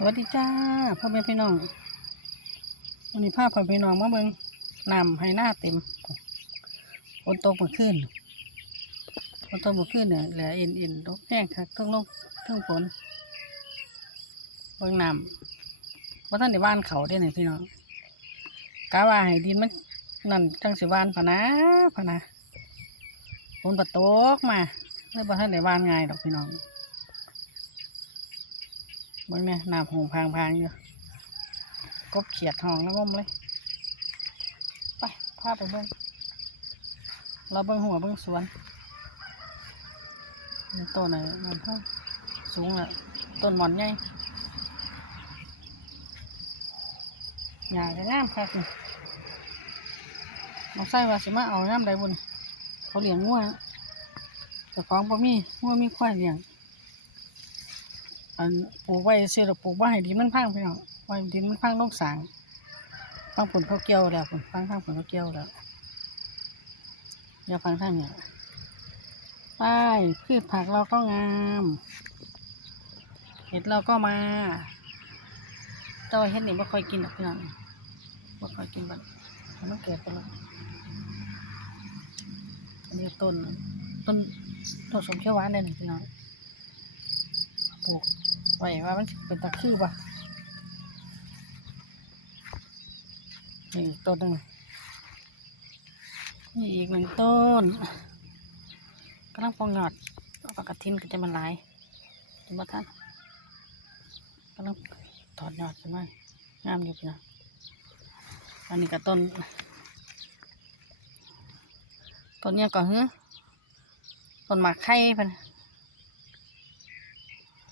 สวัสดีจ้าพ่อแม่พี่น้องวันนี้พาพพ่อพี่น้องมาเบิ่งนำให้หน้าเต็มฝนตกเมื่อคืนฝนตกเมื่อคืนเนี่ยเหลือเอ็นเอ็นตกแห้งคักทั้งลงทั้งฝนเบิ่งนำว่าท่านในบ้านเขาได้ไหนพี่น้องกะว่าให้ดินมันนั่นจังสิบ้านพะนะพะนะฝนประตกมาเลยว่าท่านในบ้านไงดอกพี่น้อง เบิ่งเนี่ยน้ำหงพางพางๆอยู่กบเขียดทองแล้วงมเลย ไปพาไปเบิ่งเราเบิ่งหัวเบิ่งสวนต้นไหนมันเท่าสูงละต้นหมอนใหญ่หญ้าก็งามคักนี่น้องไส้ว่าสิมาเอาน้ำใดบุญเขาเลี้ยงงัวแต่ของบ่มีงัวมีควายเลี้ยง อันปลูกไว้เสียปลูกไว้ให้ดินมันพังไปเนาะไว้ดินมันพังลงสางฟังผลเขาเกี่ยวแล้วผลฟังทางผลเขาเกี่ยวแล้วอย่าฟังทางเนี่ยไปพืชผักเราก็งามเห็ดเราก็มาแต่ว่าเห็ดนี่ไม่ค่อยกินหรอกพี่น้องไม่ค่อยกินบัดมันเกิดไปแล้วอันนี้ต้นต้นต้นสมเขียวหวานเลยนี่พี่น้องปลูก ไว้ว่ามันเป็นตะคือป่ะนี่ต้นหนึ่งนี่อีกหนึ่งต้นกำลังปองหยอดเอาปากกระทินก็จะมันลายเห็นบ่ท่านกำลังถอดหยอดใช่ไหมงามอยู่นะอันนี้ก็ต้นต้นเนี้ยก่อนเฮ้ต้นหมากไข่เพัน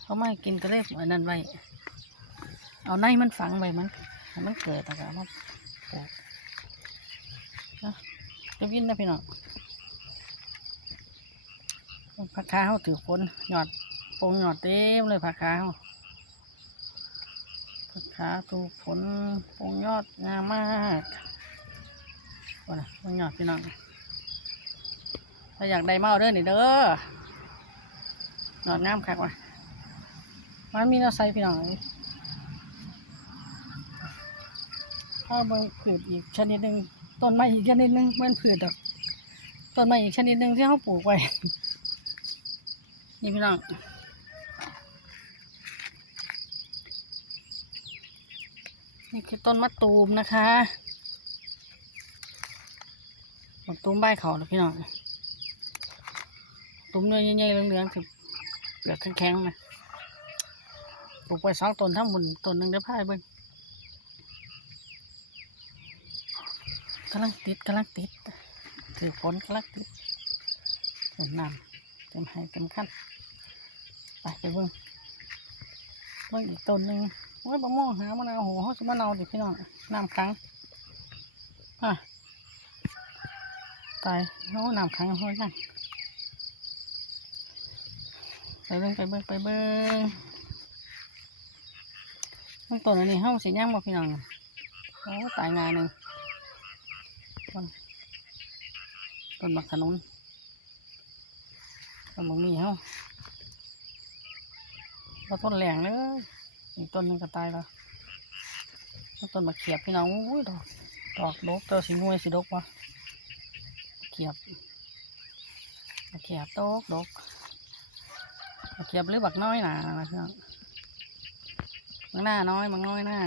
เขาไม่กินก็เลยอันนั้นไว้ เอาในมันฝังไว้มันให้มันเกิดแล้วก็เอามาปลูกนะจะวินนะพี่น้องผักคาเขาถือฝนหยอดปงหยอดเต็มเลยผักคาเขาผักคาถูกฝนปงยอดงามมากว่านะปงยอดพี่น้องถ้าอยากได้มาเอาเด้อนี่เด้อหยอดงามคักว่ะ มันมีแนวใส่พี่น้องถ้าเบิ่งผืชอีกชนิดหนึ่งต้นไม้อีกชนิดหนึ่งมันผืดอกต้นไม้อีกชนิดหนึ่งที่เขาปลูกไว้ นี่พี่น้องนี่คือต้นมะตูมนะคะมะตูมใบเขาแล้วพี่น้องตูมเนื้อใหญ่ๆเหลืองๆคือเปลือกแข็งๆนะ ปลูกไว้สองต้นทั้งหมดต้นหนึ่งได้พายเบิ้งกำลังติดกำลังติดถือฝนกำลังติดต้นน้ำเต็มให้เต็มขั้นไปไปเบิ้งเบิ้งอีกต้นหนึ่งโอ้ยบะม่วงหามะนาวโหเขาจะมะนาวดิพี่น้องน้ำค้างอะตายเขาน้ำค้างเขาจังไปเบิ้งไปเบิ้งไปเบิ้ง มันต้นอันนี้ห้องสีย่างบ่พี่น้องโอ้ตายงานหนึ่งต้นต้นบักขนุนต้นบะมี่เฮาแล้วต้นแหลงเลยอีกต้นนึงก็ตายแล้วแล้วต้นมะเขียบพี่น้องอุ้ยดอกดอกดกเจอสีงวยสีดกวะเขียบมะเขียบดกดกมะเขียบหรือบักน้อยหนานะพี่น้อง มังหน้าน้อยมังน้อยหน้า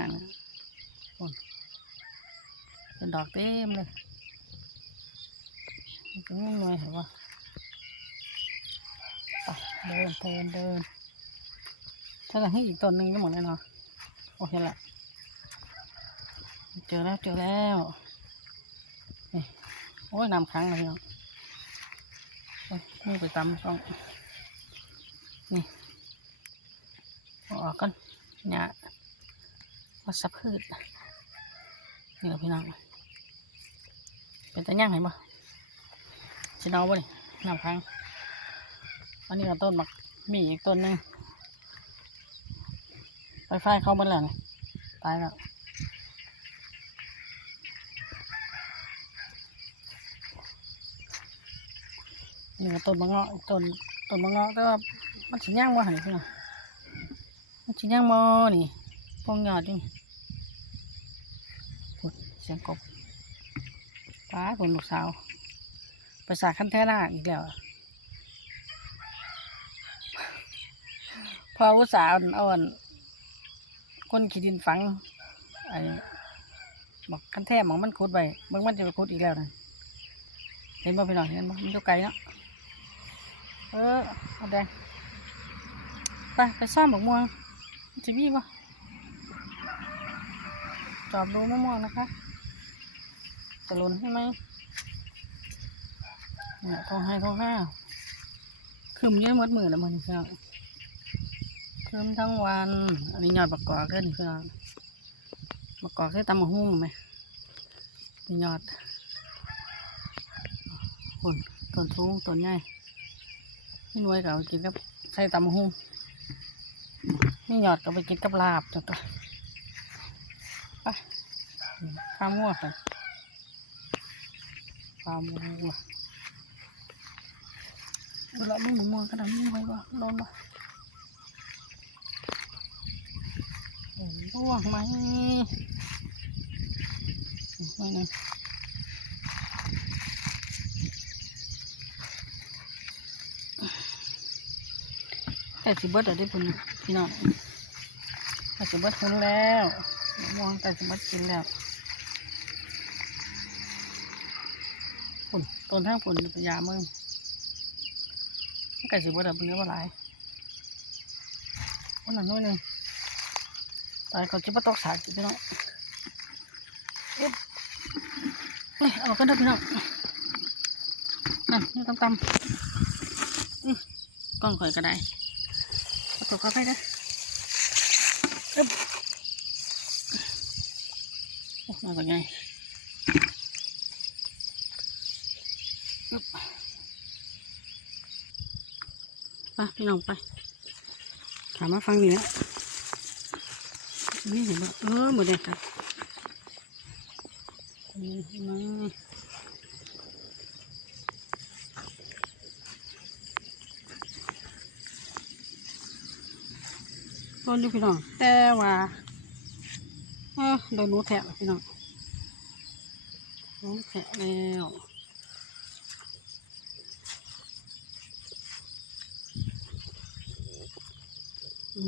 เป็นดอกเต็มเลยมันจะไม่หน่วยเหรอวะไปเดินเดินเดินถ้าจะให้อีกต้นหนึ่งก็หมดเลยเนาะโอเคละเจอแล้วเจอแล้วนี่โอ้ยนำครั้งเลยเนาะโอ้ยนี่ไปตำต้องนี่อาออกกันเนี่ย วัชพืชนี่แหละพี่น้อง เป็นตะย่างเห็นปะชิเนาบ่ดิน้ำค้างอันนี้ก็ต้นมักมีอีกต้นหนึงไฟไฟเข้ามาแล้วนี่ตายแล้วนี่ก็ต้นมะเงาะอีกต้นต้นมะเงาะแต่ว่ามันสิย่างบ่หันพี่น้องมันสิย่างบ่นี่พวงยอดนี่ สียงกบป้าคนลูกสาวภาษาคันแท้หน้าอีกแล้วพออุตสาห์อาอันก้นขี้ดินฝังไอ้บอกคันแท้หมองมันขุดไปเบิ่งมันจะไปขุดอีกแล้วนะเห็นบ่พี่น้องเห็นบ่มันอยู่ไกลเนาะเออเอาแดงไปไปซ่อมบักม่วงจะมีบ่จอบดูมะม่วงนะคะ จะล่นใช่ไหมเนี่ยทองให้ทองห้าคืมเยอะมดมือแล้วมันพี่น้องคืมทั้งวัน อันนี้ยอดบักกอกเด้นี่พี่น้องบักกอกใส่ตำมะฮุ่มไหมนี่ยอดคนต้นสูงต้นใหญ่นี่นวยก็เอากินกับใส่ตำมะฮุ่มนี่ยอดก็ไปกินกับลาบจ้ะตัวไปข้ามหัวไปามหัวเวลาไมึงมองกระดานนี่ไว้บ่นอนบ่เห็นร่วงไหมไม่นะแต่สิบเบิดเดี๋ยวได้พุ่นพี่น้องแต่สิบเบิดพุ่นแล้วมองแต่สิบเบิดกินแล้วพุ่น ต้นทางพุ่นพยามึงไก่สิบิดเดี๋ยวเนื้อว่าหลายนนั้นน้อยหนึ่งตายเขาจะมาตอกสากกินพี่น้องเอ๊ะเอ้ยเอากันเถอะพี่น้องนั่นนี่ตำตำอื้อกล้องข่อยก็ได้เอาตัวเข้าไปนะอึ๊บโอ้มาเป็นไงอึ๊บไปพี่น้องไปถามมาฟังนี่นะนี่เห็นบ่เออหมดเลยครับนี่มาต้นอยู่พี่น้องแต่ว่าเออโดนหนูแทะแล้วพี่น้องหนูแทะแล้ว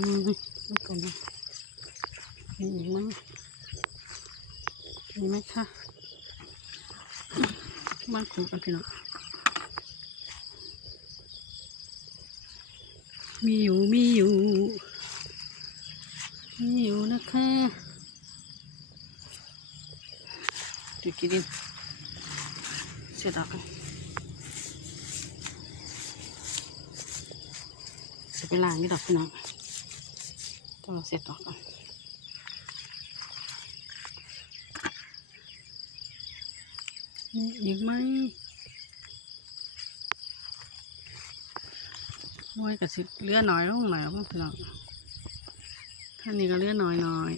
มไม่ก่อนนะมีอีกไหมมีไหมคะมาคุยกันพี่น้องมีอยู่มีอยู่ มีอยู่นะคะดูกินเสร็จแล้วจะไปล้างนี่ดอกพี่น้อง ต้องเอาเสร็จดอกก่อนมีอีกไหมมวยกับสิเลือน่อยลงหน่อยพี่น้องท่านนี้ก็เลือน้อยน้อย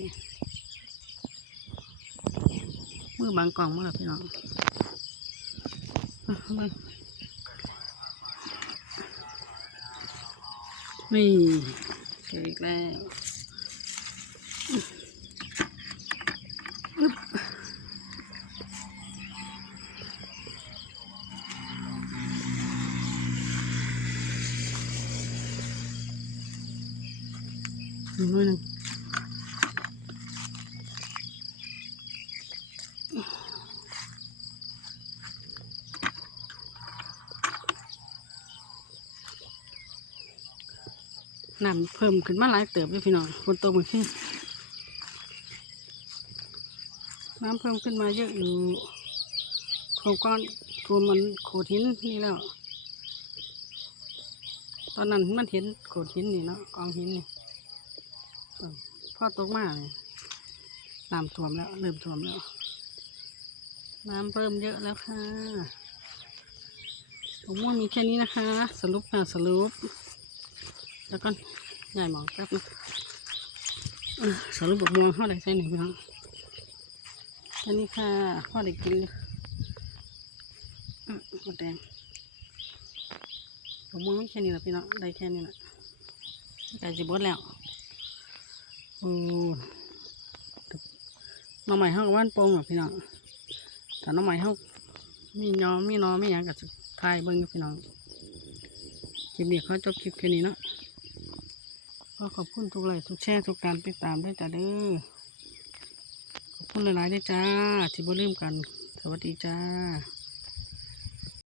มือบางกล่องมากพี่น้องนี่เจออีกแล้วอึ๊บอีกห น่อยหนึ่งน้ำเพิ่มขึ้นมาหลายเติบเลยพี่น้องบนโตะมันขึ้นน้ำเพิ่มขึ้นมาเยอะอยู่ท่วมก้อนท่วมันโขดหินนี่แล้ว ตอนนั้นมันเห็นโขดหินนี่เนาะกองหินนี่ พ่อตกมากเลยน้ำท่วมแล้ว เริ่มท่วมแล้ว น้ำเพิ่มเยอะแล้วค่ะผมว่ามีแค่นี้นะคะ สรุปค่ะสรุป แล้วก็ใหญ่หมองแป๊บนะสรุปบกม่วงเข้าได้ใส่หนึ่งพี่น้องอันนี้ค่ะพ่อได้กินเลยอืมหมดแดงบกม่วงไม่แค่นี้หละพี่น้องได้แค่นี้แหละไก่จิบดแล้ว น้องใหม่เฮากับว่านโป่งหรอกพี่น้องแต่น้องใหม่เฮามียอมีน้อมีหยังกับทายเบิ่งอยู่พี่น้องคลิปนี้ขอจบคลิปแค่นี้เนาะก็ขอบคุณทุกไลค์ทุกแชร์ทุกการติดตามด้วยจ้าเด้อขอบคุณหลายๆด้วยจ้าที่บ่ลืมกัน สวัสดีจ้า